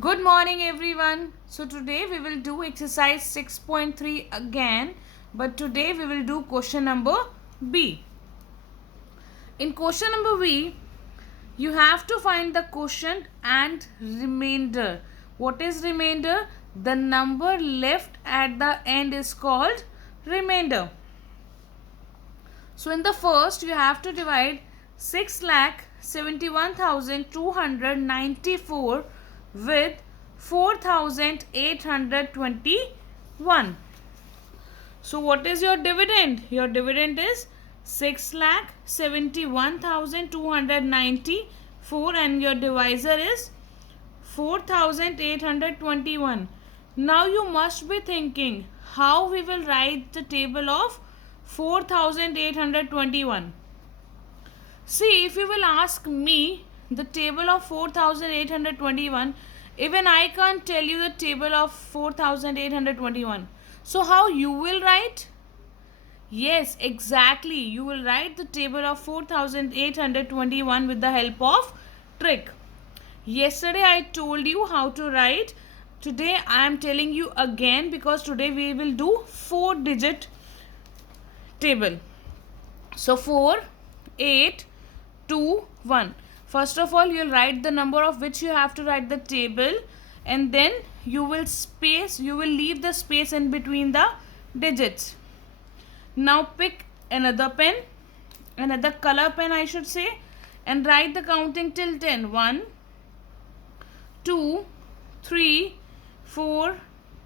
Good morning everyone. So today we will do exercise 6.3 again, but today we will do question number B. In question number B, you have to find the quotient and remainder. What is remainder? The number left at the end is called remainder. So in the first you have to divide 6,71,294 with 4,821. So what is your dividend? Your dividend is 6,71,294 and your divisor is 4,821. Now you must be thinking how we will write the table of 4,821. See, if you will ask me the table of 4,821, even I can't tell you the table of 4,821. So how you will write? Yes, exactly. You will write the table of 4,821 with the help of trick. Yesterday I told you how to write. Today I am telling you again because today we will do 4-digit table. So 4, 8, 2, 1. First of all, you'll write the number of which you have to write the table, and then you will leave the space in between the digits. Now pick another pen, another color pen I should say, and write the counting till 10. 1, 2, 3, 4,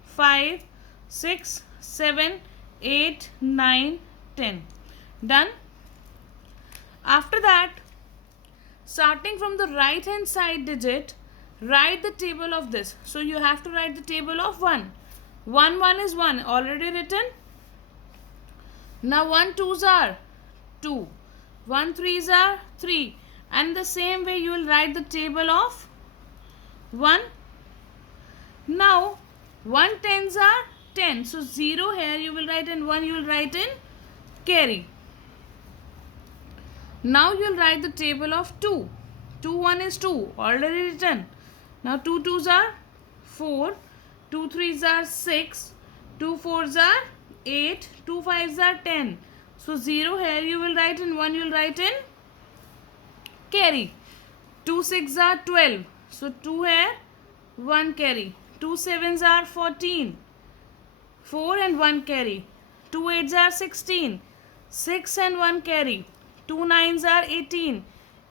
5, 6, 7, 8, 9, 10. Done? After that, starting from the right hand side digit, write the table of this. So you have to write the table of 1. 1 1 is 1, already written. Now 1 2s are 2. 1 3s are 3. And the same way you will write the table of 1. Now 1 10s are 10. So 0 here you will write and 1 you will write in carry. Now you will write the table of 2. 2 1 is 2, already written. Now 2 2s are 4, 2 3s are 6, 2 4s are 8, 2 5s are 10. So 0 here you will write and 1 you will write in carry. 2 6 are 12. So 2 here, 1 carry. 2 7s are 14. 4 and 1 carry. 2 8s are 16. 6 and 1 carry. 2 9s are 18.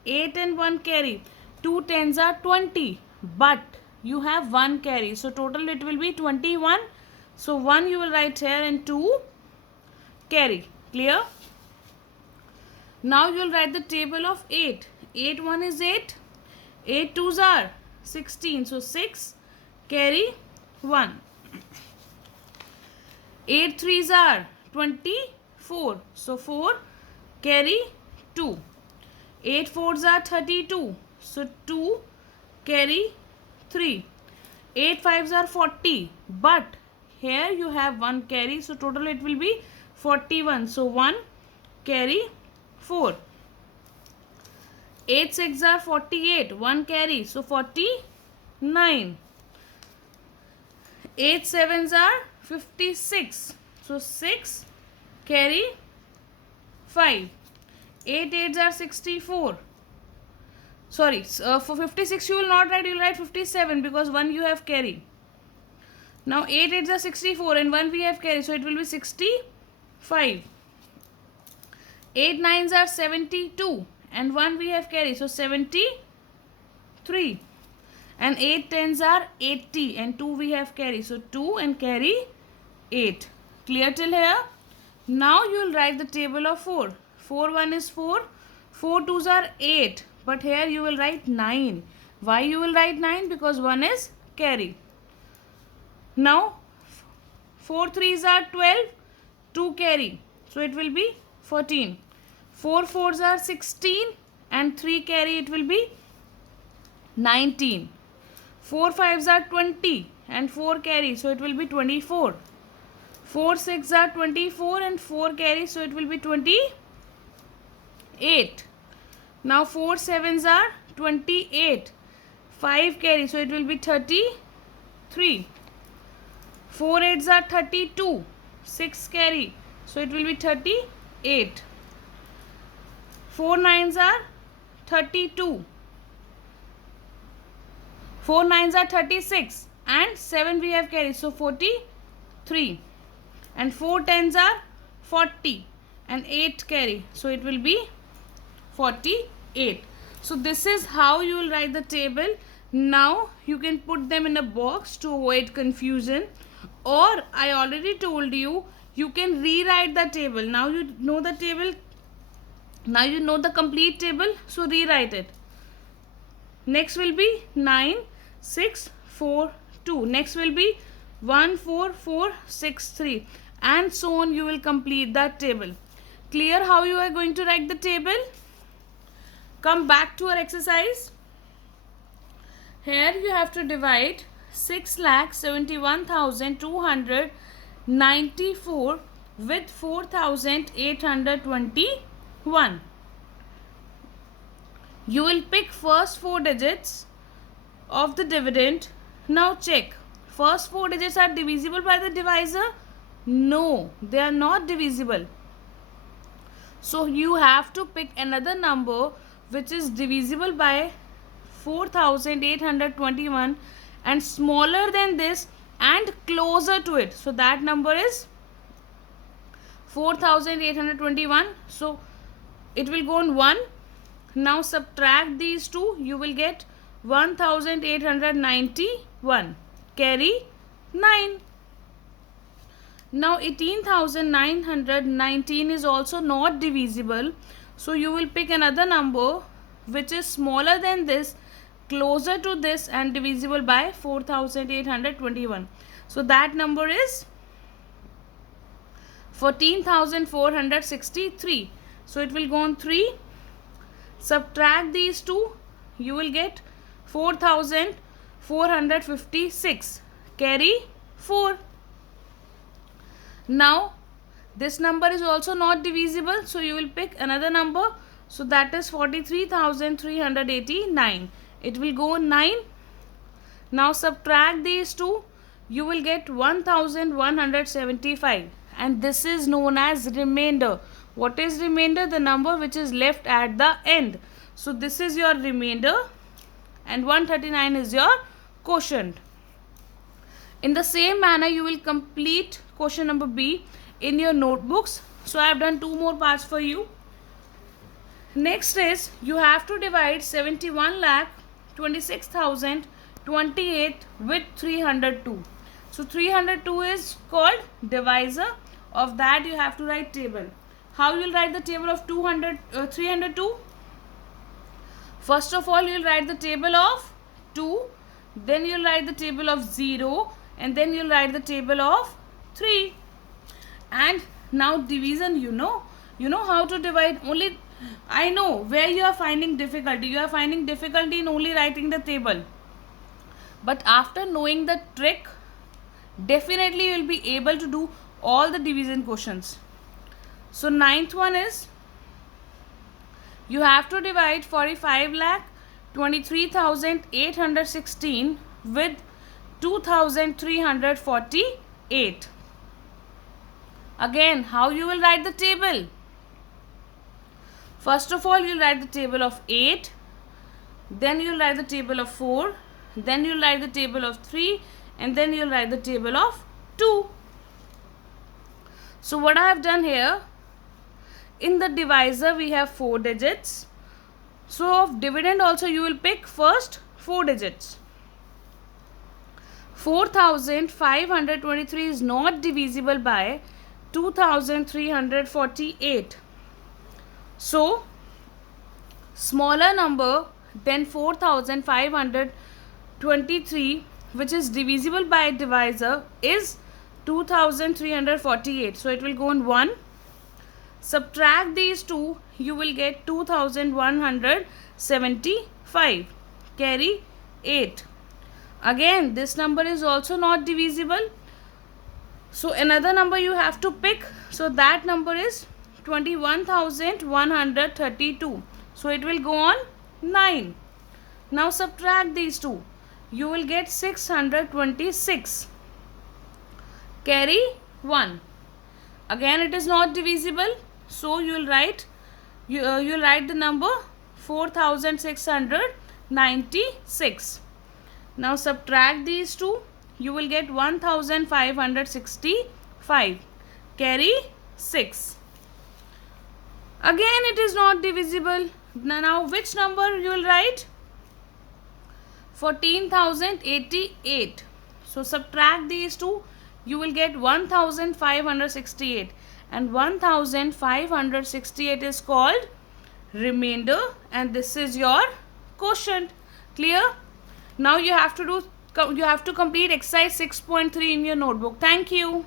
8 and 1 carry. 2 10s are 20. But you have 1 carry. So total it will be 21. So 1 you will write here and 2 carry. Clear? Now you will write the table of 8. 8 1 is 8. 8 2s are 16. So 6 carry 1. 8 3s are 24. So 4 carry 2. 8 4s are 32. So 2 carry 3. 8 5s are 40. But here you have 1 carry. So total it will be 41. So 1 carry 4. 8 6 are 48. 1 carry. So 49. 8 7s are 56. So 6 carry 5. 8 8s are 64. Sorry, for 56 you will not write, you will write 57 because 1 you have carry. Now 8 8s are 64 and 1 we have carry, so it will be 65. 8 9s are 72 and 1 we have carry, so 73. And 8 10s are 80 and 2 we have carry, so 2 and carry 8. Clear till here? Now you will write the table of 4. 4 1 is 4. 4 2s are 8. But here you will write 9. Why you will write 9? Because 1 is carry. Now 4 3s are 12. 2 carry. So it will be 14. 4 4s are 16 and 3 carry, it will be 19. 4 5s are 20 and 4 carry, so it will be 24. 4 6 are 24 and 4 carry, so it will be 28. Now 4 7s are 28. 5 carry, so it will be 33. 4 8s are 32. 6 carry, so it will be 38. 4 9s are 32. 4 9s are 36. And 7 we have carry, so 43. And 4 10s are 40. And 8 carry, so it will be 48. So this is how you will write the table. Now you can put them in a box to avoid confusion, or I already told you, you can rewrite the table. Now you know the table, now you know the complete table, so rewrite it. Next will be 9 6 4 2. Next will be 1 4 4 6 3, and so on. You will complete that table. Clear how you are going to write the table? Come back to our exercise. Here you have to divide 6,71,294 with 4,821. You will pick first 4 digits of the dividend. Now check. First 4 digits are divisible by the divisor? No, they are not divisible. So you have to pick another number which is divisible by 4,821 and smaller than this and closer to it. So that number is 4,821. So it will go on 1. Now subtract these two. You will get 1,891. Carry 9. Now 18,919 is also not divisible. So you will pick another number which is smaller than this, closer to this and divisible by 4,821. So that number is 14,463. So it will go on 3. Subtract these two. You will get 4,456. Carry 4. Now this number is also not divisible, so you will pick another number. So that is 43,389. It will go 9. Now subtract these two. You will get 1,175. And this is known as remainder. What is remainder? The number which is left at the end. So this is your remainder. And 139 is your quotient. In the same manner, you will complete question number B in your notebooks. So I have done 2 more parts for you. Next is you have to divide 71,26,028 with 302. So 302 is called divisor. Of that you have to write table. How you will write the table of 302? First of all, you will write the table of 2. Then you will write the table of 0. And then you will write the table of 3. And now division, you know how to divide. Only I know where you are finding difficulty. You are finding difficulty in only writing the table. But after knowing the trick, definitely you will be able to do all the division questions. So 9th one is you have to divide 45,23,816 with 2,348. Again, how you will write the table? First of all, you will write the table of 8. Then you will write the table of 4. Then you will write the table of 3. And then you will write the table of 2. So what I have done here, in the divisor we have 4 digits. So of dividend also you will pick first 4 digits. 4,523 is not divisible by 2,348. So smaller number than 4,523 which is divisible by divisor is 2,348. So it will go on 1. Subtract these two, you will get 2,175. Carry 8. Again, this number is also not divisible. So another number you have to pick. So that number is 21,132. So it will go on 9. Now subtract these two. You will get 626. Carry 1. Again it is not divisible, so you'll write the number 4696. Now subtract these two. You will get 1565. Carry 6. Again it is not divisible. Now which number you will write? 14,088. So subtract these two. You will get 1568, and 1568 is called remainder, and this is your quotient. Clear? Now you have to complete exercise 6.3 in your notebook. Thank you.